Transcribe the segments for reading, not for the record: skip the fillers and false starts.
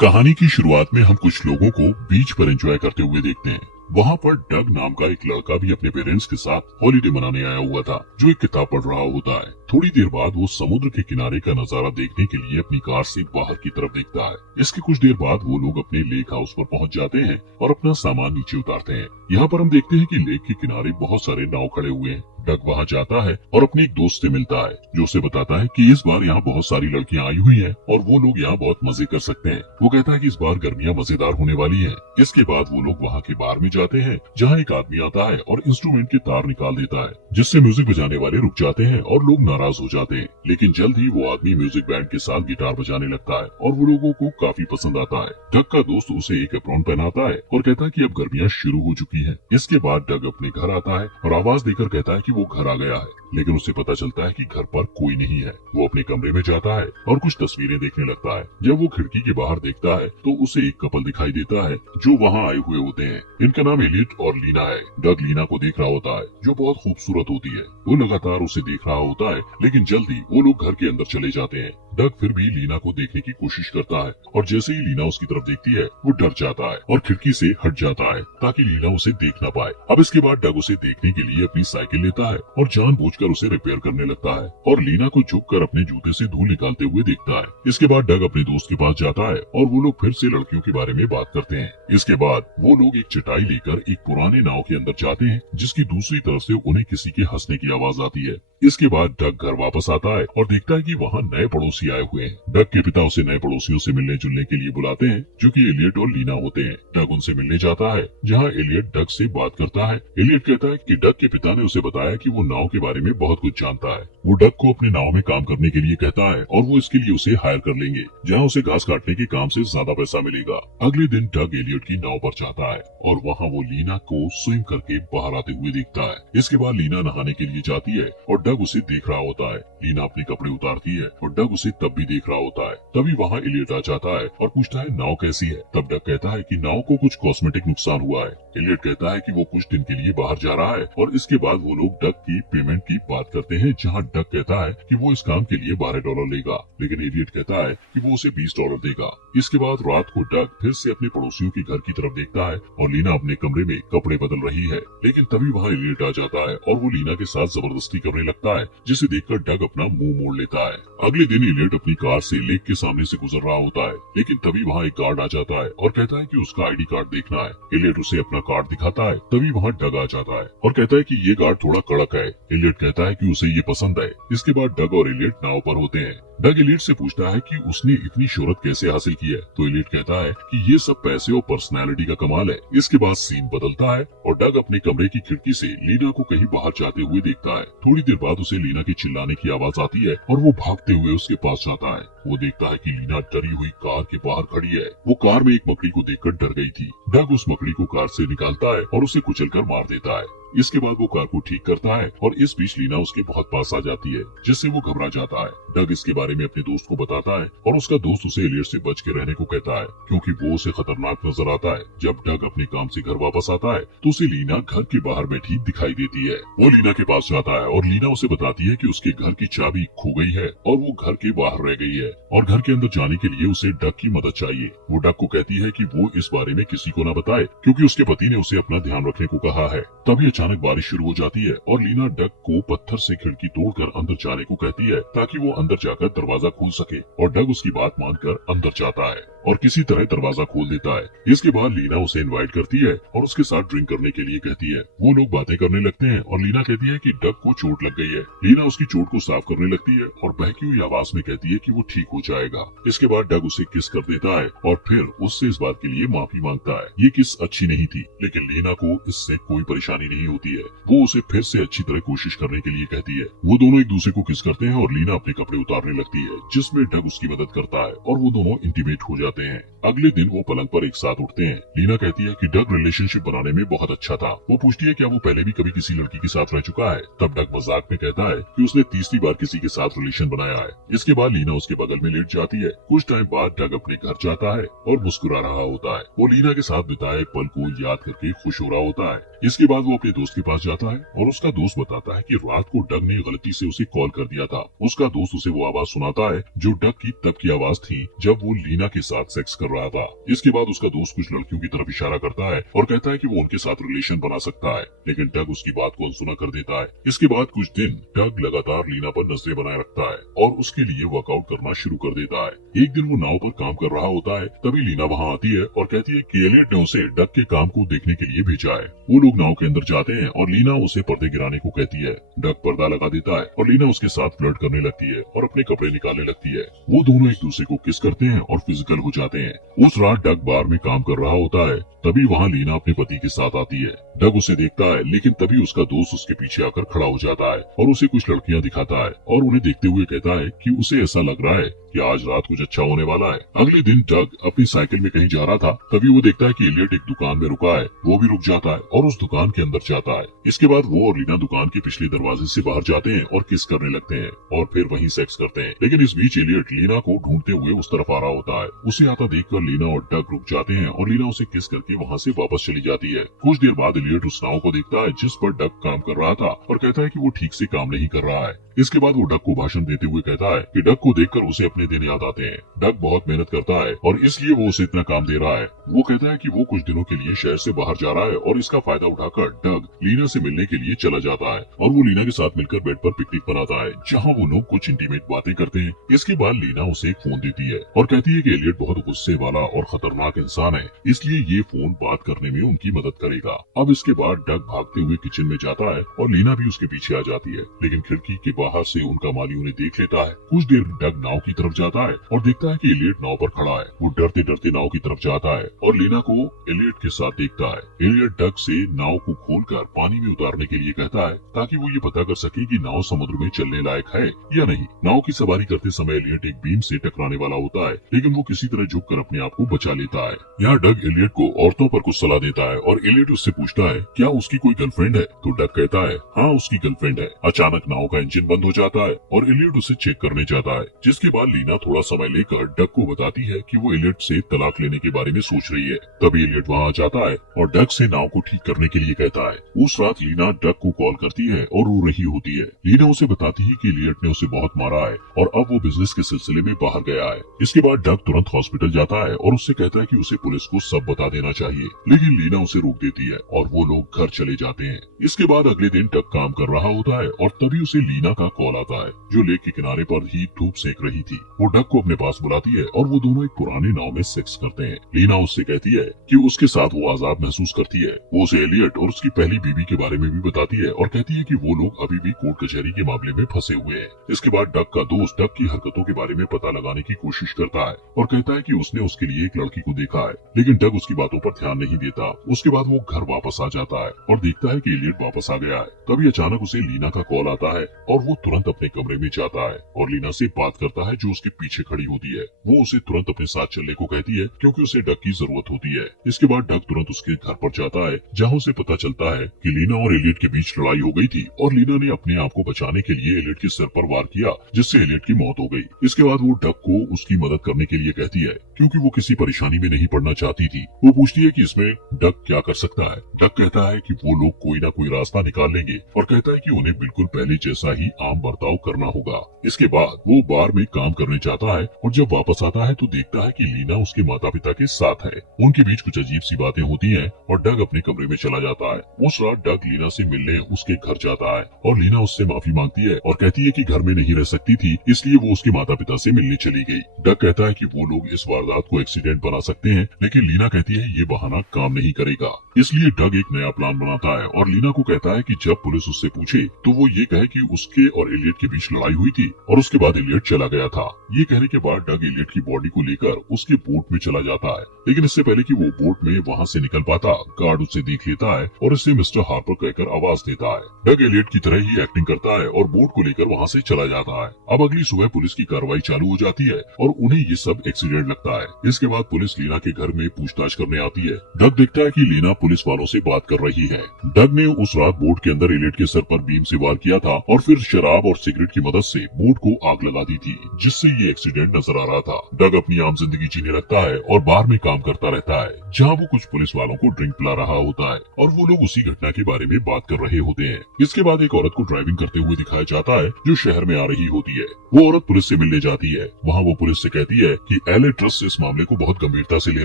कहानी की शुरुआत में हम कुछ लोगों को बीच पर एंजॉय करते हुए देखते हैं। वहाँ पर डग नाम का एक लड़का भी अपने पेरेंट्स के साथ हॉलीडे मनाने आया हुआ था, जो एक किताब पढ़ रहा होता है। थोड़ी देर बाद वो समुद्र के किनारे का नजारा देखने के लिए अपनी कार से बाहर की तरफ देखता है। इसके कुछ देर बाद वो लोग अपने लेक हाउस पर पहुँच जाते हैं और अपना सामान नीचे उतारते हैं। यहाँ पर हम देखते हैं कि लेक के किनारे बहुत सारे नाव खड़े हुए हैं। डग वहाँ जाता है और अपने एक दोस्त से मिलता है, जो उसे बताता है कि इस बार यहाँ बहुत सारी लड़कियाँ आई हुई हैं और वो लोग यहाँ बहुत मजे कर सकते हैं। वो कहता है कि इस बार गर्मियाँ मजेदार होने वाली हैं। इसके बाद वो लोग वहाँ के बार में जाते हैं, जहाँ एक आदमी आता है और इंस्ट्रूमेंट के तार निकाल देता है, जिससे म्यूजिक बजाने वाले रुक जाते हैं और लोग नाराज हो जाते हैं। लेकिन जल्द ही वो आदमी म्यूजिक बैंड के साथ गिटार बजाने लगता है और वो लोगों को काफी पसंद आता है। डग का दोस्त उसे एक एप्रॉन पहनाता है और कहता है कि अब गर्मियाँ शुरू हो चुकी हैं। इसके बाद डग अपने घर आता है और आवाज देकर कहता है कि वो घर आ गया है, लेकिन उसे पता चलता है कि घर पर कोई नहीं है। वो अपने कमरे में जाता है और कुछ तस्वीरें देखने लगता है। जब वो खिड़की के बाहर देखता है तो उसे एक कपल दिखाई देता है, जो वहाँ आए हुए होते हैं। इनका नाम एलियट और लीना है। डग लीना को देख रहा होता है, जो बहुत खूबसूरत होती है। वो लगातार उसे देख रहा होता है, लेकिन जल्दी वो लोग घर के अंदर चले जाते हैं। डग फिर भी लीना को देखने की कोशिश करता है और जैसे ही लीना उसकी तरफ देखती है, वो डर जाता है और खिड़की से हट जाता है ताकि लीना उसे देख ना पाए। अब इसके बाद डग उसे देखने के लिए अपनी साइकिल लेता है और जानबूझकर उसे रिपेयर करने लगता है और लीना को झुककर अपने जूते से धूल निकालते हुए देखता है। इसके बाद डग अपने दोस्त के पास जाता है और वो लोग फिर से लड़कियों के बारे में बात करते हैं। इसके बाद वो लोग एक चटाई लेकर एक पुराने नाव के अंदर जाते हैं, जिसकी दूसरी तरफ से उन्हें किसी के हंसने की आवाज आती है। इसके बाद डग घर वापस आता है और देखता है कि वहाँ नए पड़ोसी आए हुए हैं। डग के पिता उसे नए पड़ोसियों से मिलने जुलने के लिए बुलाते हैं, जो कि एलियट और लीना होते हैं। डग उनसे मिलने जाता है, जहाँ एलियट डग से बात करता है। एलियट कहता है कि डग के पिता ने उसे बताया कि वो नाव के बारे में बहुत कुछ जानता है। वो डग को अपने नाव में काम करने के लिए कहता है और वो इसके लिए उसे हायर कर लेंगे, जहाँ उसे घास काटने के काम से ज्यादा पैसा मिलेगा। अगले दिन डग एलियट की नाव पर जाता है और वहाँ वो लीना को स्विम करके बाहर आते हुए देखता है। इसके बाद लीना नहाने के लिए जाती है और डग उसे देख रहा होता है। लीना अपने कपड़े उतारती है और डग उसे तब भी देख रहा होता है। तभी वहाँ एलियट आ जाता है और पूछता है नाव कैसी है। तब डग कहता है कि नाव को कुछ कॉस्मेटिक नुकसान हुआ है। एलियट कहता है कि वो कुछ दिन के लिए बाहर जा रहा है और इसके बाद वो लोग डग की पेमेंट की बात करते हैं, जहाँ डग कहता है कि वो इस काम के लिए $12 लेगा, लेकिन एलियट कहता है कि वो उसे $20 देगा। इसके बाद रात को डग फिर से अपने पड़ोसियों के घर की तरफ देखता है और लीना अपने कमरे में कपड़े बदल रही है, लेकिन तभी वहाँ एलियट आ जाता है और वो लीना के साथ जबरदस्ती करने लगता है, जिसे देखकर डग अपना मुंह मोड़ लेता है। अगले दिन एलियट अपनी कार से लेक के सामने से गुजर रहा होता है, लेकिन तभी वहाँ एक गार्ड आ जाता है और कहता है कि उसका आईडी कार्ड देखना है। एलियट उसे अपना कार्ड दिखाता है। तभी वहाँ डग आ जाता है और कहता है कि ये गार्ड थोड़ा कड़क है। एलियट कहता है कि उसे ये पसंद है। इसके बाद डग और एलियट नाव पर होते हैं। डग एलियट से पूछता है कि उसने इतनी शोहरत कैसे हासिल की है, तो एलियट कहता है कि ये सब पैसे और पर्सनैलिटी का कमाल है। इसके बाद सीन बदलता है और डग अपने कमरे की खिड़की से लीना को कहीं बाहर जाते हुए देखता है। थोड़ी देर बाद उसे लीना के चिल्लाने की आवाज आती है और वो भागते हुए उसके पास जाता है। वो देखता है कि लीना डरी हुई कार के बाहर खड़ी है। वो कार में एक मकड़ी को देखकर डर गई थी। डग उस मकड़ी को कार से निकालता है और उसे कुचलकर मार देता है। इसके बाद वो कार को ठीक करता है और इस बीच लीना उसके बहुत पास आ जाती है, जिससे वो घबरा जाता है। डग इसके बारे में अपने दोस्त को बताता है और उसका दोस्त उसे एलियट से बच के रहने को कहता है, क्योंकि वो उसे खतरनाक नजर आता है। जब डग अपने काम से घर वापस आता है तो उसे लीना घर के बाहर बैठी दिखाई देती है। वो लीना के पास जाता है और लीना उसे बताती है कि उसके घर की चाबी खो गई है और वो घर के बाहर रह गई है और घर के अंदर जाने के लिए उसे डग की मदद चाहिए। वो डग को कहती है कि वो इस बारे में किसी को न बताए, क्योंकि उसके पति ने उसे अपना ध्यान रखने को कहा है। तभी अचानक बारिश शुरू हो जाती है और लीना डग को पत्थर से खिड़की तोड़कर अंदर जाने को कहती है, ताकि वो अंदर जाकर दरवाजा खोल सके, और डग उसकी बात मानकर अंदर जाता है और किसी तरह दरवाजा खोल देता है। इसके बाद लीना उसे इनवाइट करती है और उसके साथ ड्रिंक करने के लिए कहती है। वो लोग बातें करने लगते हैं और लीना कहती है कि डग को चोट लग गई है। लीना उसकी चोट को साफ करने लगती है और बहकी हुई आवाज में कहती है कि वो ठीक हो जाएगा। इसके बाद डग उसे किस कर देता है और फिर उससे इस बात के लिए माफी मांगता है। ये किस अच्छी नहीं थी, लेकिन लीना को इससे कोई परेशानी नहीं होती है। वो उसे फिर से अच्छी तरह कोशिश करने के लिए कहती है। वो दोनों एक दूसरे को किस करते हैं और लीना अपने कपड़े उतारने लगती है, जिसमें डग उसकी मदद करता है और वो दोनों इंटीमेट हो जाते हैं। अगले दिन वो पलंग पर एक साथ उठते हैं। लीना कहती है कि डग रिलेशनशिप बनाने में बहुत अच्छा था। वो पूछती है क्या वो पहले भी कभी किसी लड़की के साथ रह चुका है। तब डग मजाक में कहता है कि उसने तीसरी बार किसी के साथ रिलेशन बनाया है। इसके बाद लीना उसके बगल में लेट जाती है। कुछ टाइम बाद डग अपने घर जाता है और मुस्कुरा रहा होता है। वो लीना के साथ बिताए पल को याद करके खुश हो रहा होता है। इसके बाद वो अपने दोस्त के पास जाता है और उसका दोस्त बताता है कि रात को डग ने गलती से उसे कॉल कर दिया था। उसका दोस्त उसे वो आवाज सुनाता है जो डग की तब की आवाज थी जब वो लीना के साथ साथ सेक्स कर रहा था। इसके बाद उसका दोस्त कुछ लड़कियों की तरफ इशारा करता है और कहता है कि वो उनके साथ रिलेशन बना सकता है, लेकिन डग उसकी बात को अनसुना कर देता है। इसके बाद कुछ दिन डग लगातार लीना पर नजरें बनाए रखता है और उसके लिए वर्कआउट करना शुरू कर देता है। एक दिन वो नाव पर काम कर रहा होता है, तभी लीना वहाँ आती है और कहती है कि एलियट ने उसे डग के काम को देखने के लिए भेजा है। वो लोग नाव के अंदर जाते हैं और लीना उसे पर्दे गिराने को कहती है। डग पर्दा लगा देता है और लीना उसके साथ फ्लर्ट करने लगती है और अपने कपड़े निकालने लगती है। वो दोनों एक दूसरे को किस करते हैं और फिजिकल हो जाते हैं। उस रात डग बार में काम कर रहा होता है, तभी वहाँ लीना अपने पति के साथ आती है। डग उसे देखता है, लेकिन तभी उसका दोस्त उसके पीछे आकर खड़ा हो जाता है और उसे कुछ लड़कियां दिखाता है और उन्हें देखते हुए कहता है कि उसे ऐसा लग रहा है कि आज रात कुछ अच्छा होने वाला है। अगले दिन डग अपनी साइकिल में कहीं जा रहा था, तभी वो देखता है कि एलियट एक दुकान में रुका है। वो भी रुक जाता है और उस दुकान के अंदर जाता है। इसके बाद वो और लीना दुकान के पिछले दरवाजे से बाहर जाते हैं और किस करने लगते हैं और फिर वहीं सेक्स करते हैं। लेकिन इस बीच एलियट लीना को ढूंढते हुए उस तरफ आ रहा होता है। उसे आता देखकर लीना और डग रुक जाते हैं और लीना उसे किस करके वहाँ से वापस चली जाती है। कुछ देर बाद एलियट उस नाव को देखता है जिस पर डग काम कर रहा था और कहता है कि वो ठीक से काम नहीं कर रहा है। इसके बाद वो डग को भाषण देते हुए कहता है कि डग को देखकर उसे अपने दिन याद आते हैं। डग बहुत मेहनत करता है और इसलिए वो उसे इतना काम दे रहा है। वो कहता है कि वो कुछ दिनों के लिए शहर से बाहर जा रहा है और इसका फायदा उठाकर डग लीना से मिलने के लिए चला जाता है और वो लीना के साथ मिलकर बेड पर पिकनिक बनाता है, जहाँ वो लोग कुछ इंटीमेट बातें करते हैं। इसके बाद लीना उसे एक फोन देती है और कहती है कि एलियट बहुत गुस्से वाला और खतरनाक इंसान है, इसलिए ये फोन बात करने में उनकी मदद करेगा। अब इसके बाद डग भागते हुए किचन में जाता है और लीना भी उसके पीछे आ जाती है, लेकिन खिड़की के बाहर से उनका माली उन्हें देख लेता है। कुछ देर डग नाव की तरफ जाता है और देखता है कि एलियट नाव पर खड़ा है। वो डरते डरते नाव की तरफ जाता है और लीना को एलियट के साथ देखता है। एलियट डग से नाव को खोलकर पानी में उतारने के लिए कहता है, ताकि वो ये पता कर सके कि नाव समुद्र में चलने लायक है या नहीं। नाव की सवारी करते समय एलियट एक बीम से टकराने वाला होता है, लेकिन वो किसी तरह झुककर अपने आप को बचा लेता है। यहाँ डग एलियट को औरतों पर कुछ सलाह देता है और एलियट उससे पूछता है, क्या उसकी कोई गर्लफ्रेंड है? तो डग कहता है, हाँ उसकी गर्लफ्रेंड है। अचानक नाव का इंजन बंद हो जाता है और एलियट उसे चेक करने जाता है, जिसके बाद लीना थोड़ा समय लेकर डग को बताती है कि वो एलियट से तलाक लेने के बारे में सोच रही है। तभी एलियट वहाँ आ जाता है और डग से नाव को ठीक करने के लिए कहता है। उस रात लीना डग को कॉल करती है और रो रही होती है। लीना उसे बताती है कि एलियट ने उसे बहुत मारा है और अब वो बिजनेस के सिलसिले में बाहर गया है। इसके बाद डग तुरंत हॉस्पिटल जाता है और उससे कहता है कि उसे पुलिस को सब बता देना चाहिए, लेकिन लीना उसे रोक देती है और वो लोग घर चले जाते हैं। इसके बाद अगले दिन डग काम कर रहा होता है और तभी उसे लीना का कॉल आता है, जो लेक के किनारे पर ही धूप सेक रही थी। वो डग को अपने पास बुलाती है और वो दोनों एक पुरानी नाव में सेक्स करते हैं। लीना उससे कहती है कि उसके साथ वो आजाद महसूस करती है। वो उसे एलियट और उसकी पहली बीवी के बारे में भी बताती है और कहती है कि वो लोग अभी भी कोर्ट कचहरी के मामले में फंसे हुए हैं। इसके बाद डग का दोस्त डग की हरकतों के बारे में पता लगाने की कोशिश करता है और कहता है कि उसने उसके लिए एक लड़की को देखा है, लेकिन डग उसकी बातों पर ध्यान नहीं देता। उसके बाद वो घर वापस आ जाता है और देखता है कि एलियट वापस आ गया है। तभी अचानक उसे लीना का कॉल आता है और वो तुरंत अपने कमरे में जाता है और लीना से बात करता है, जो उसके पीछे खड़ी होती है। वो उसे तुरंत अपने साथ चलने को कहती है क्योंकि उसे डग की जरूरत होती है। इसके बाद डग तुरंत उसके घर पर जाता है, जहाँ उसे पता चलता है कि लीना और एलियट के बीच लड़ाई हो गई थी और लीना ने अपने आप को बचाने के लिए एलियट के सिर पर वार किया, जिससे एलियट की मौत हो गई। इसके बाद वो डग को उसकी मदद करने के लिए कहती है, क्योंकि वो किसी परेशानी में नहीं पड़ना चाहती थी। वो पूछती है कि इसमें डग क्या कर सकता है। डग कहता है कि वो लोग कोई ना कोई रास्ता निकाल लेंगे और कहता है कि उन्हें बिल्कुल पहले जैसा ही आम बर्ताव करना होगा। इसके बाद वो बार में काम करने जाता है और जब वापस आता है तो देखता है कि लीना उसके माता पिता के साथ है। उनके बीच कुछ अजीब सी बातें होती हैं और डग अपने कमरे में चला जाता है। उस रात डग लीना से मिलने उसके घर जाता है और लीना उससे माफी मांगती है और कहती है कि घर में नहीं रह सकती थी, इसलिए वो उसके माता पिता से मिलने चली गई। डग कहता है कि वो लोग इस वारदात को एक्सीडेंट बना सकते हैं, लेकिन लीना कहती है ये बहाना काम नहीं करेगा। इसलिए डग एक नया प्लान बनाता है और लीना को कहता है कि जब पुलिस उससे पूछे तो वो ये कहे कि उसके और एलियट के बीच लड़ाई हुई थी और उसके बाद एलियट चला गया था। ये कहने के बाद डग एलियट की बॉडी को लेकर उसके बोट में चला जाता है, लेकिन इससे पहले कि वो बोट में वहाँ से निकल पाता, गार्ड उसे देख लेता है और इसे मिस्टर हार्पर कहकर आवाज देता है। डग एलियट की तरह ही एक्टिंग करता है और बोट को लेकर वहाँ से चला जाता है। अब अगली सुबह पुलिस की कार्रवाई चालू हो जाती है और उन्हें ये सब एक्सीडेंट लगता है। इसके बाद पुलिस लीना के घर में पूछताछ करने आती है। डग देखता है कि लीना पुलिस वालों से बात कर रही है। डग ने उस रात बोट के अंदर एलियट के सर पर बीम से वार किया था और फिर शराब और सिगरेट की मदद से बोट को आग लगा दी थी, जिससे ये एक्सीडेंट नजर आ रहा था। डग अपनी आम जिंदगी जीने लगता है और बार में काम करता रहता है, जहाँ वो कुछ पुलिस वालों को ड्रिंक पिला रहा होता है और वो लोग उसी घटना के बारे में बात कर रहे होते हैं। इसके बाद एक औरत को ड्राइविंग करते हुए दिखाया जाता है, जो शहर में आ रही होती है। वो औरत पुलिस से मिलने जाती है। वहाँ वो पुलिस से कहती है कि एलियट ट्रस्ट इस मामले को बहुत गंभीरता से ले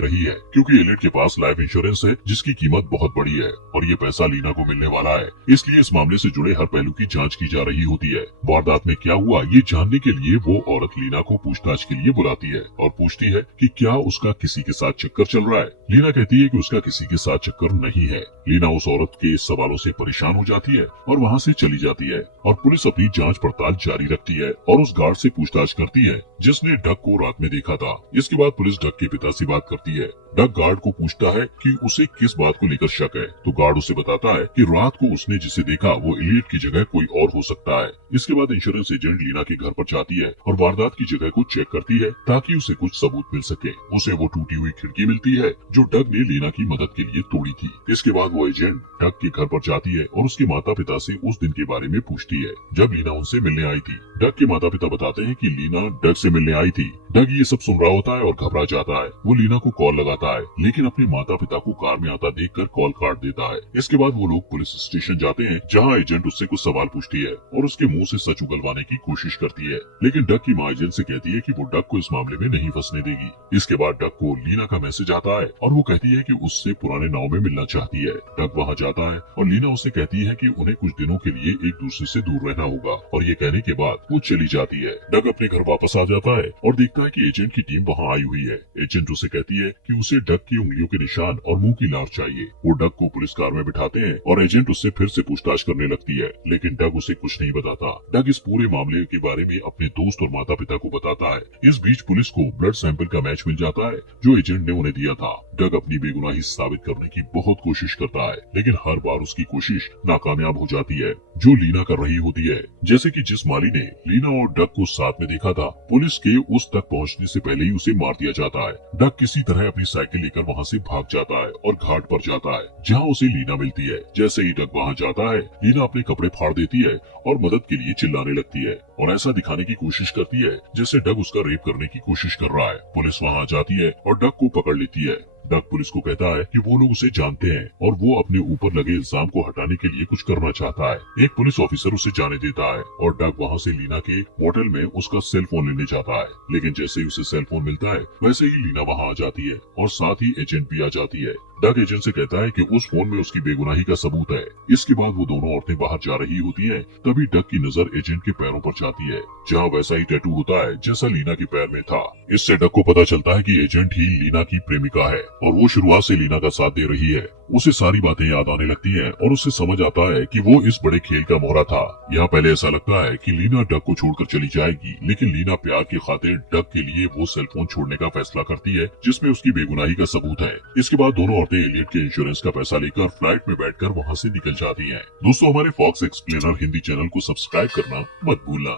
रही है, क्योंकि एलियट के पास लाइफ इंश्योरेंस है जिसकी कीमत बहुत बड़ी है और ये पैसा लीना को मिलने वाला है। इसलिए इस मामले से जुड़े हर पहलू की जांच की जा रही होती है। वारदात में क्या हुआ ये जानने के लिए वो औरत लीना को पूछताछ के लिए बुलाती है और पूछती है कि क्या उसका किसी के साथ चक्कर चल रहा है। लीना कहती है कि उसका किसी के साथ चक्कर नहीं है। लीना उस औरत के सवालों से परेशान हो जाती है और वहाँ से चली जाती है और पुलिस अपनी जांच पड़ताल जारी रखती है और उस गार्ड से पूछताछ करती है जिसने डग को रात में देखा था। इसके बाद पुलिस डग के पिता से बात करती है। डग गार्ड को पूछता है कि उसे किस बात को लेकर शक है, तो गार्ड उसे बताता है कि रात को उसने जिसे देखा वो एलियट की जगह कोई और हो सकता है। इसके बाद इंश्योरेंस एजेंट लीना के घर पर जाती है और वारदात की जगह को चेक करती है ताकि उसे कुछ सबूत मिल सके। उसे वो टूटी हुई खिड़की मिलती है जो डग ने लीना की मदद के लिए तोड़ी थी। इसके बाद वो एजेंट डग के घर पर जाती है और उसके माता पिता से उस दिन के बारे में पूछती है जब लीना उनसे मिलने आई थी। डग के माता पिता बताते हैं कि लीना डग से मिलने आई थी। डग ये सब सुन रहा होता है और घबरा जाता है। वो लीना को कॉल लगाता है, लेकिन अपने माता पिता को कार में आता देखकर कॉल काट देता है। इसके बाद वो लोग पुलिस स्टेशन जाते हैं, जहाँ एजेंट उससे कुछ सवाल पूछती है और उसके मुंह से सच उगलवाने की कोशिश करती है, लेकिन डग की माँ एजेंट से कहती है कि वो डग को इस मामले में नहीं फंसने देगी। इसके बाद डग को लीना का मैसेज आता है और वो कहती है कि उससे पुराने नाव में मिलना चाहती है। डग वहाँ जाता है और लीना उसे कहती है कि उन्हें कुछ दिनों के लिए एक दूसरे से दूर रहना होगा और ये कहने के बाद वो चली जाती है। डग अपने घर वापस आ जाता है और देखता है कि एजेंट की टीम वहाँ आई हुई है। एजेंट उसे कहती है कि उसे डग की उंगलियों के निशान और मुंह की लार चाहिए। वो डग को पुलिस कार में बिठाते हैं और एजेंट उससे फिर से पूछताछ करने लगती है, लेकिन डग उसे कुछ नहीं बताता। डग इस पूरे मामले के बारे में अपने दोस्त और माता पिता को बताता है। इस बीच पुलिस को ब्लड सैंपल का मैच मिल जाता है जो एजेंट ने उन्हें दिया था। डग अपनी बेगुनाही साबित करने की बहुत कोशिश करता है, लेकिन हर बार उसकी कोशिश नाकामयाब हो जाती है जो लीना कर रही होती है। जैसे कि जिस माली ने लीना और डग को साथ में देखा था, पुलिस के उस तक पहुंचने से पहले ही उसे मार दिया जाता है। डग किसी तरह अपनी साइकिल लेकर वहां से भाग जाता है और घाट पर जाता है जहां उसे लीना मिलती है। जैसे ही डग वहां जाता है, लीना अपने कपड़े फाड़ देती है और मदद के लिए चिल्लाने लगती है और ऐसा दिखाने की कोशिश करती है जैसे डग उसका रेप करने की कोशिश कर रहा है। पुलिस वहां आ जाती है और डग को पकड़ लेती है। डग पुलिस को कहता है कि वो लोग उसे जानते हैं और वो अपने ऊपर लगे इल्जाम को हटाने के लिए कुछ करना चाहता है। एक पुलिस ऑफिसर उसे जाने देता है और डग वहाँ से लीना के होटल में उसका सेल फोन लेने जाता है, लेकिन जैसे ही उसे सेल फोन मिलता है वैसे ही लीना वहाँ आ जाती है और साथ ही एजेंट भी आ जाती है। डग एजेंट से कहता है कि उस फोन में उसकी बेगुनाही का सबूत है। इसके बाद वो दोनों औरतें बाहर जा रही होती हैं, तभी डग की नजर एजेंट के पैरों पर जाती है, जहाँ वैसा ही टैटू होता है जैसा लीना के पैर में था। इससे डग को पता चलता है कि एजेंट ही लीना की प्रेमिका है और वो शुरुआत से लीना का साथ दे रही है। उसे सारी बातें याद आने लगती हैं और उसे समझ आता है कि वो इस बड़े खेल का मोहरा था। यहाँ पहले ऐसा लगता है कि लीना डग को छोड़कर चली जाएगी, लेकिन लीना प्यार की खातिर डग के लिए वो सेल फोन छोड़ने का फैसला करती है जिसमें उसकी बेगुनाही का सबूत है। इसके बाद दोनों औरतें एलियट के इंश्योरेंस का पैसा लेकर फ्लाइट में बैठकर वहाँ से निकल जाती हैं। दोस्तों, हमारे फॉक्स एक्सप्लेनर हिंदी चैनल को सब्सक्राइब करना मत भूलना।